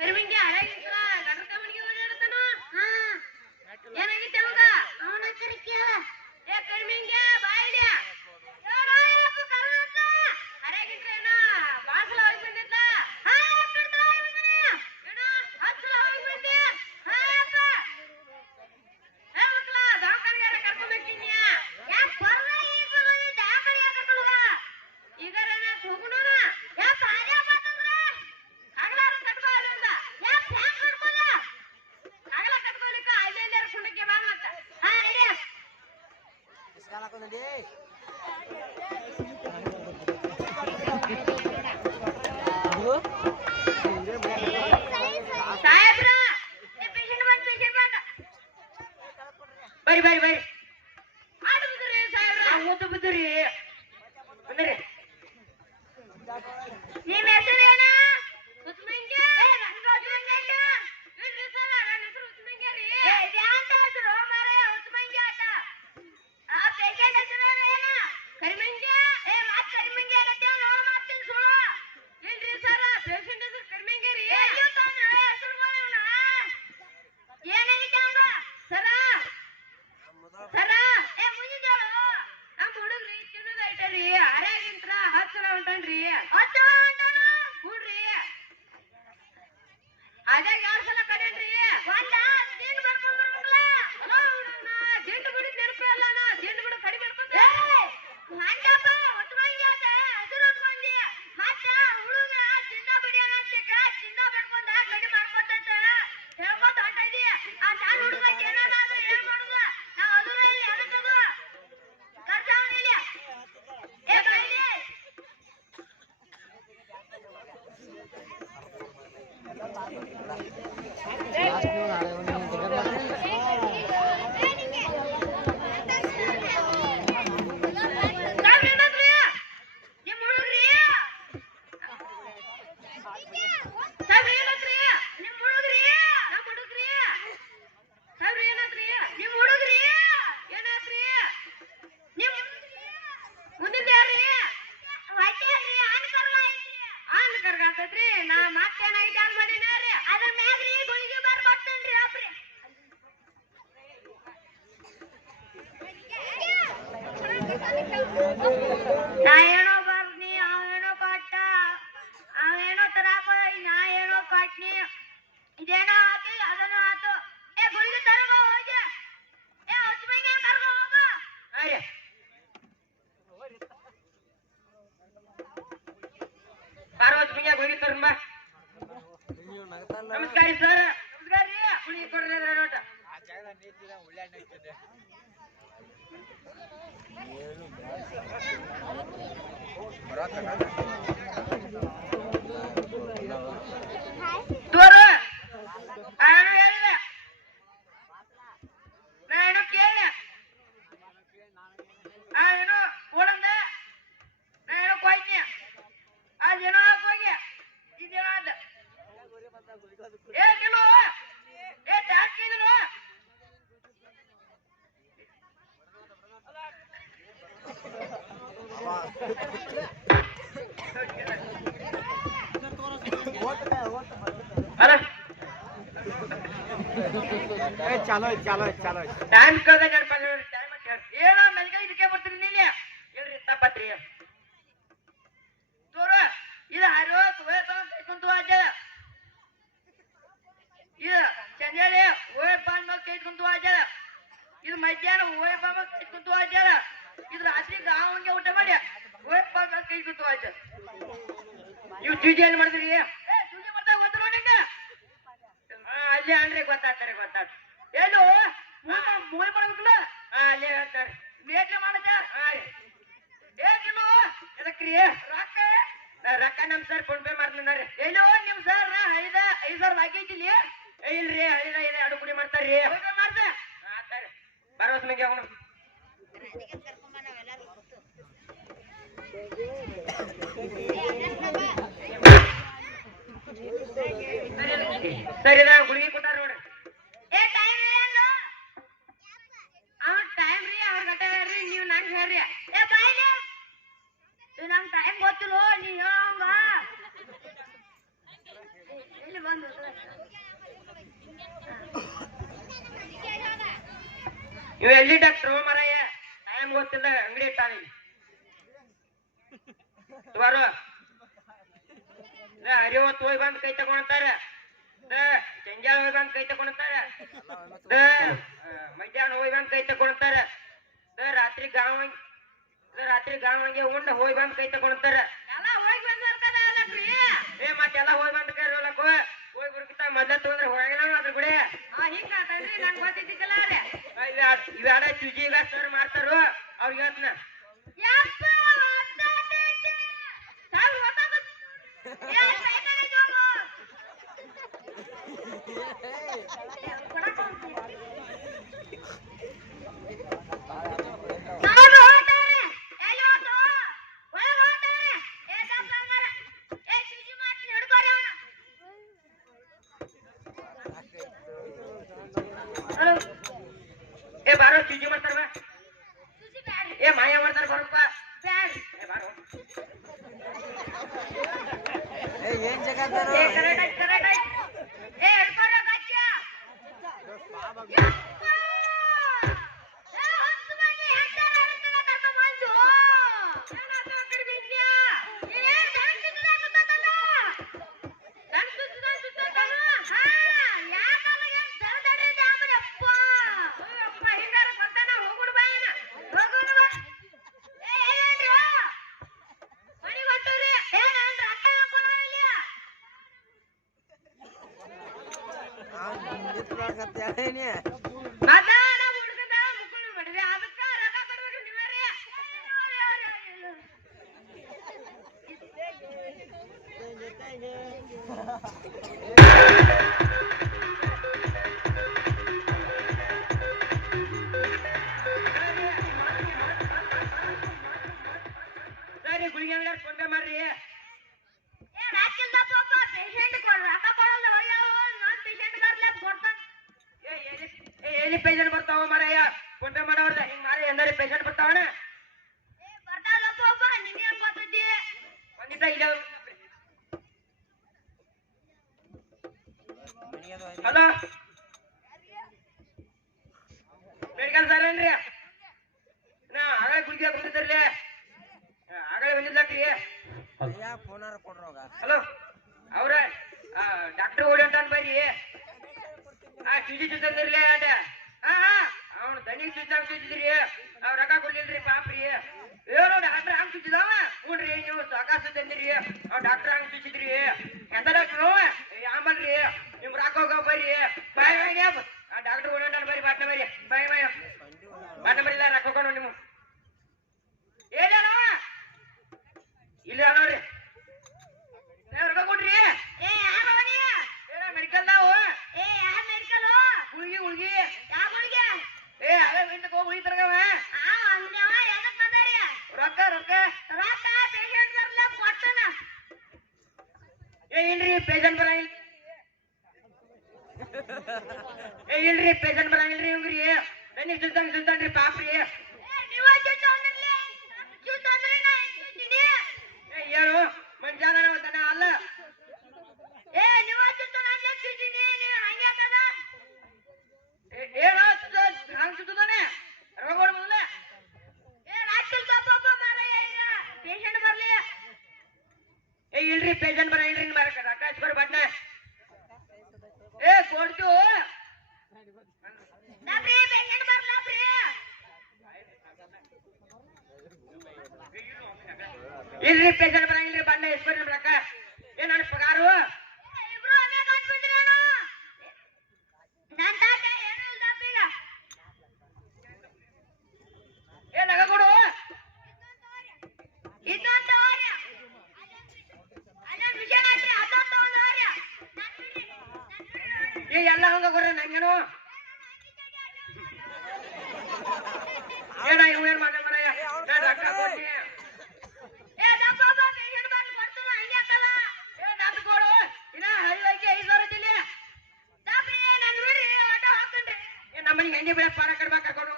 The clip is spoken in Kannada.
கருவிங்க కాలకుందండి ಬರ್ರಿ ಬರ್ರಿ ಬರ್ರಿ. ನಿಮ್ಮ ಹೆಸರು này रात का अरे ಚಲೋ ಐತಿ ಚಲೋ ಐತಿ ಚಲೋ ಐತಿ ಟೈಮ್ ಕಳ್ದ ಗಣಪತಿ ಟೈಮ್ ಅಂತ ಹೇಳಿ ಏನ ಮೆಲ್ಕಾಯಿ ಇದಕ್ಕೆ ಬರ್ತೀನಿ ನೀಲಿ ಹೇಳ್ರಿ ತಪ್ಪತ್ರಿ ತೋರ ಇದು ಹರಿವ ಹೋಯ್ ತಗೊಂಡ್ ಕುಂತು ಆಜ ಇದು ಚಂದೇಳಿ ಹೋಯ್ ಬಾಂಡ್ ಮೇಲೆ ಕೈ ಕುಂತು ಆಜ ಇದು ಮಧ್ಯಾಹ್ನ ಹೋಯ್ ಬಾಂಡ್ ಮೇಲೆ ಕೈ ಕುಂತು ಆಜ ಇದು ರಾತ್ರಿ ಗಾವಂಗೆ ಊಟ ಮಾಡಿ ಹೋಯ್ ಬಾಂಡ್ ಮೇಲೆ ಕೈ ಕುಂತು ಆಜ ನೀವು ಜೀಜಿ ಏನ್ ಮಾಡಿದ್ರಿ ಅಲ್ಲೇ ಅಲ್ರಿ ಗೊತ್ತಾಗ್ತಾರೆ ಗೊತ್ತಾಗ್ತ. ಏನು? ಮೂವಿ ಮಾಡ್ಬೇಕಲ್ಲ ಅಲ್ಲೇ ಹೇಳ್ತಾರೆ. ನೇಟ್ಲೆ ಮಾಡುತ್ತೆ ಏನು ಇದಕ್ರಿ ರೊಕ್ಕ? ರೊಕ್ಕ ನಮ್ ಸರ್ ಫೋನ್ ಪೇ ಮಾಡ್ತಿದ್ದಾರೆ ಎಲ್ಲೋ ನಿಮ್ ಸರ್ ಐದ ಐದ್ ಸಾವಿರದ ಹಾಕೈತಿಲಿ ಇಲ್ರಿ ಐದ ಐದ ಎರಡು ಕುಡಿ ಮಾಡ್ತಾರ್ರಿ ಮಾಡ್ತೆ ಬರೋಸ್ ಮಗೆ ಅವನು ಸರಿ. ಇವ ಎಲ್ಲಿ ಡಾಕ್ಟ್ರು ಮರಯ್ಯ ಟೈಮ್ ಗೊತ್ತಿಲ್ಲ ಅಂಗಡಿ ಇಟ್ಟಾನಿ. ಬರೋ. ಹರಿವತ್ತು ಹೋಗಿ ಬಂದು ಕೈ ತಗೊಂತಾರ ಜಂಜಾಳ ಹೋಗಿ ಬಂದು ಕೈ ತಗೊಂತಾರ ಮಧ್ಯಾಹ್ನ ಹೋಗಿ ಬಂದು ಕೈ ತಗೊಂತಾರ ರಾತ್ರಿ ಗಾಂವ್ ರಾತ್ರಿ ಗಾಂವಂಗೆ ಉಂಡ ಹೋಗಿ ಬಂದು ಕೈ ತಗೊಂತಾರ ಏ ಮತ್ತೆಲ್ಲ ಹೋಗಿ ಬಂದು ಕೈ ಹೋಗಿ ಬರ್ಕಿತ್ತ ಮದ್ದ ತಗೊಂಡ್ರೆ ಹೋಗಿಲ್ಲ ಅದ್ರ ಬಿಡಿ ಆ ಹಿಂಗ ನಂಗ್ ಗೊತ್ತಿದ್ದಿಲ್ಲ ರೀ ಇವ್ಯಾಡ ಚುಜಿಗ ಸರ್ ಮಾಡ್ತಾರೋ? ಅವ್ರಿಗೆ ಹೇಳ್ತೀನಿ. ಏ ರೀ. ಸರಿ ಗುಳಿಗೆ ಫೋನ್ ಮಾಡ್ರಿ. ಏ, ರಾಕಿಲ್ದಪ್ಪ ಒಬ್ಬ patient ಕೊಡ್- ರೊಕ್ಕ ಕೊಡಲ್ಲ. ಎಲ್ಲಿ ಪೇಷಂಟ್ ಬರ್ತಾವ ಮಾರಾಯ. ಫೋನ್ ಪೇ ಮಾಡೋರ್ದ ಹಿಂಗ್ ಮಾರಿ ಎಂದರೆ ಪೇಷಂಟ್ ಬರ್ತಾವಣ? ಒಂದಿಟ ಇಲ್ಲ ಹಲೋ? ಮೆಡಿಕಲ್ ಸರ್ ಏನ್ರಿ? ನಾ ಆಗಲೇ ಗುಳಿಗೆ ಬಂದಿದ್ದರ್ಲಿ ಆಗಲೇ ಬಂದಿದ್ದಾಕ್ರಿ ಯಾ ಫೋನಾರ ಕೊಡ್ರೋಗ ಹಲೋ? ಅವ್ರ ಡಾಕ್ಟರ್ ಓಡಿ ಅಂತ ಬರ್ರಿ ಆ ಚುಜಿ ಚುತ್ತಂದಿರ್ಲಿ ಅದ ಹಾ ಹಾ ಅವ್ನು ದನಿ ಚುಚ್ಚಂಗ್ ಚುಚ್ಚಿದ್ರಿ ಅವ್ರ ರೊಕ್ಕ ಕೊಡ್ಲಿಲ್ರಿ ಪಾಪ್ರಿ. ಏನೋ ಡಾಕ್ಟರ್ ಹಂಗ್ ಚುಚ್ಚಿದವ ನೋಡ್ರಿ ನೀವು ಸಕಾಸ ತಂದಿರಿ. ಅವ್ ಡಾಕ್ಟರ್ ಹಂಗ್ ಚುಚ್ಚಿದ್ರಿ ಎಂತ ಡಾಕ್ಟ್ರು? ಆಂಬಲ್ರಿ ನಿಮ್ ರೊಕ್ಕ ಹೋಗೋ ಬರ್ರಿ ಬಾಯ್ ಬಾಯ್ ಆ ಡಾಕ್ಟರ್ ಓಡಿ ಅಂತ ಬರ್ರಿ ಬಾಟ್ನ ಬರ್ರಿ ಬಾಯ್ ಬಾಯ್. ಬಾಟ್ನ ಬರಿಲ್ಲ ರೊಕ್ಕ ಹೋಗೋಣ ನೀವು ಏನೇನವ ಇಲ್ಲಿ ಅಲ್ಲವ್ರಿ ರೊಕ್ಕ ಕೊಡ್ರಿ ಏ, ಯಾರ್ ಅವನಿ? ಏನ ಮೆಡಿಕಲ್ ನಾವು ಏ, ಯಾರ್ medical? ಹುಡುಗಿ ಹುಡುಗಿ ಯಾವ ಹುಡ್ಗಿ? ಏ ಅದೇ ನಿಂತಕ್ ಹೋಗಿ ಹುಡುಗಿ ತರಗವ ಆ, ಅಂಗ್ಡಿಯವ ಎದಕ್ ಬಂದಾರಿ? ರೊಕ್ಕ ರೊಕ್ಕ ರೊಕ್ಕ patient ಗಾರ್ಲೆ ಕೊಡ್ತಾನ. ಏ ಇಲ್ರಿ ಪೇಷಂಟ್ ಬರಂಗಿಲ್ಲ ಏ ಇಲ್ರಿ ಪೇಷಂಟ್ ಬರಂಗಿಲ್ರಿ ಇವ್ರಿ ನನಗೆ ಸುಲ್ತಾನ್ ಸುಲ್ತಾನ್ರಿ ಪಾಪ್ರಿ ಇಲ್ರಿ ಪೇಷಂಟ್ ಬರಂಗಿಲ್ರಿ ಬಣ್ಣ ಇಸ್ಕೊರಿ ರೊಕ್ಕ para que el vaca con